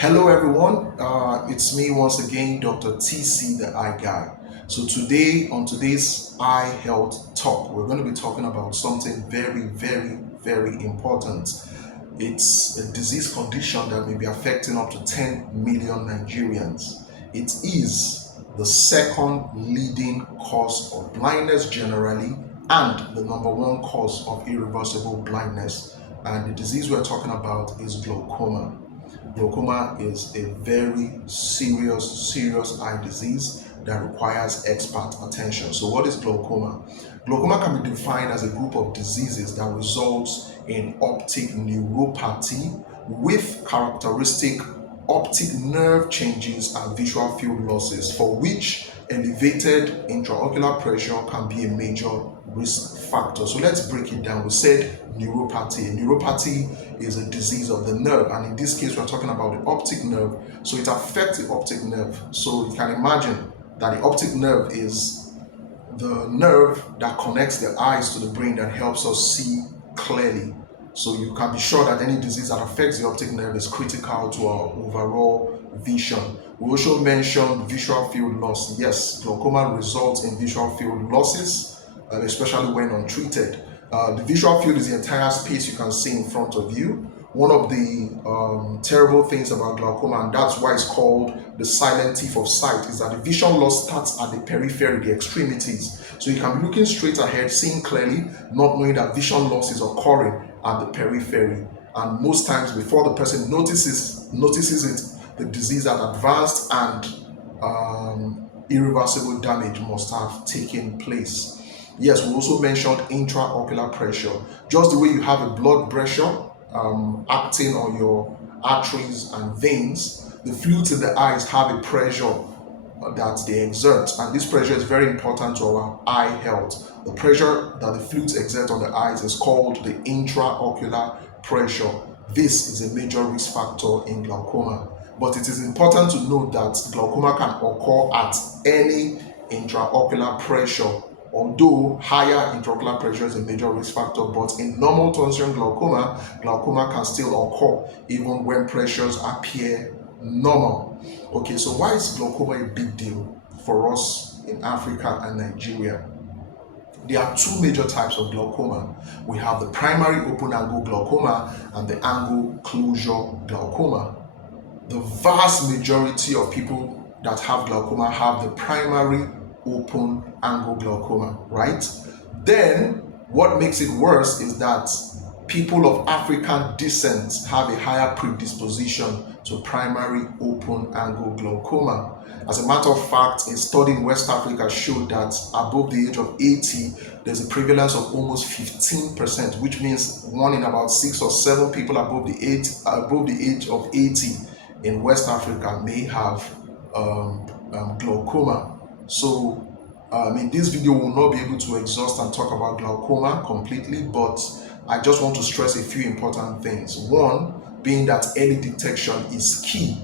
Hello everyone, it's me once again, Dr. TC, the Eye Guy. So today, on today's Eye Health Talk, we're going to be talking about something very important. It's a disease condition that may be affecting up to 10 million Nigerians. It is the second leading cause of blindness generally and the number one cause of irreversible blindness. And the disease we're talking about is glaucoma. Glaucoma is a very serious eye disease that requires expert attention. So what is glaucoma? Glaucoma can be defined as a group of diseases that results in optic neuropathy with characteristic optic nerve changes and visual field losses, for which elevated intraocular pressure can be a major risk factor. So let's break it down. We said neuropathy. Neuropathy is a disease of the nerve, and in this case we're talking about the optic nerve. So it affects the optic nerve. So you can imagine that the optic nerve is the nerve that connects the eyes to the brain that helps us see clearly. So you can be sure that any disease that affects the optic nerve is critical to our overall vision. We also mentioned visual field loss. Yes, glaucoma results in visual field losses, especially when untreated. The visual field is the entire space you can see in front of you. One of the terrible things about glaucoma, and that's why it's called the silent thief of sight, is that the vision loss starts at the periphery, the extremities. So you can be looking straight ahead, seeing clearly, not knowing that vision loss is occurring at the periphery. And most times before the person notices it, the disease has advanced and irreversible damage must have taken place. Yes, we also mentioned intraocular pressure. Just the way you have a blood pressure acting on your arteries and veins, the fluids in the eyes have a pressure that they exert, and this pressure is very important to our eye health. The pressure that the fluids exert on the eyes is called the intraocular pressure. This is a major risk factor in glaucoma, but it is important to note that glaucoma can occur at any intraocular pressure. Although higher intraocular pressure is a major risk factor, but in normal transient glaucoma, glaucoma can still occur even when pressures appear normal. Okay, so why is glaucoma a big deal for us in Africa and Nigeria? There are two major types of glaucoma. We have the primary open angle glaucoma and the angle closure glaucoma. The vast majority of people that have glaucoma have the primary open angle glaucoma, right? Then what makes it worse is that people of African descent have a higher predisposition to primary open angle glaucoma. As a matter of fact, a study in West Africa showed that above the age of 80, there's a prevalence of almost 15%, which means 1 in about 6 or 7 people above the age of 80 in West Africa may have glaucoma. So in this video we'll not be able to exhaust and talk about glaucoma completely, but I just want to stress a few important things. One being that early detection is key.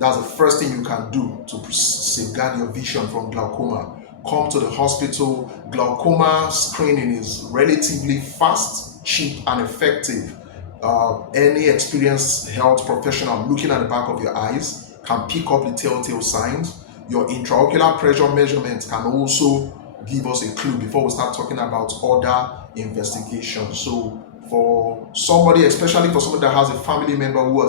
That's the first thing you can do to safeguard your vision from glaucoma. Come to the hospital. Glaucoma screening is relatively fast, cheap, and effective. Any experienced health professional looking at the back of your eyes can pick up the telltale signs. Your intraocular pressure measurements can also give us a clue before we start talking about other investigations. So for somebody, especially for somebody that has a family member who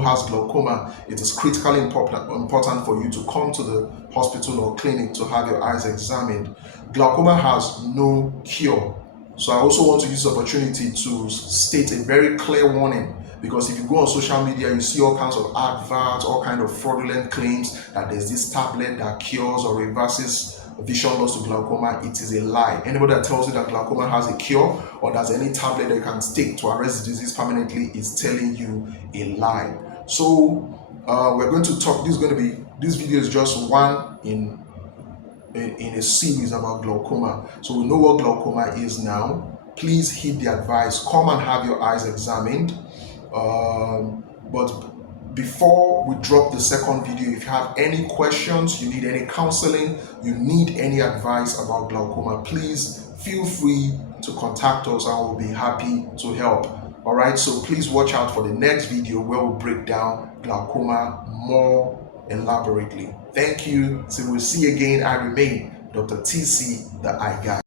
has glaucoma, it is critically important for you to come to the hospital or clinic to have your eyes examined. Glaucoma has no cure. So I also want to use this opportunity to state a very clear warning, because if you go on social media, you see all kinds of adverts, all kinds of fraudulent claims that there's this tablet that cures or reverses vision loss to glaucoma. It is a lie. Anybody that tells you that glaucoma has a cure or there's any tablet that you can take to arrest the disease permanently is telling you a lie. So we're going to talk. This video is just one in a series about glaucoma. So we know what glaucoma is now. Please heed the advice. Come and have your eyes examined. But before we drop the second video, if you have any questions, you need any counseling, you need any advice about glaucoma, please feel free to contact us and we'll be happy to help. All right, so please watch out for the next video where we'll break down glaucoma more elaborately. Thank you. Till we'll see you again. I remain Dr. TC, the Eye Guy.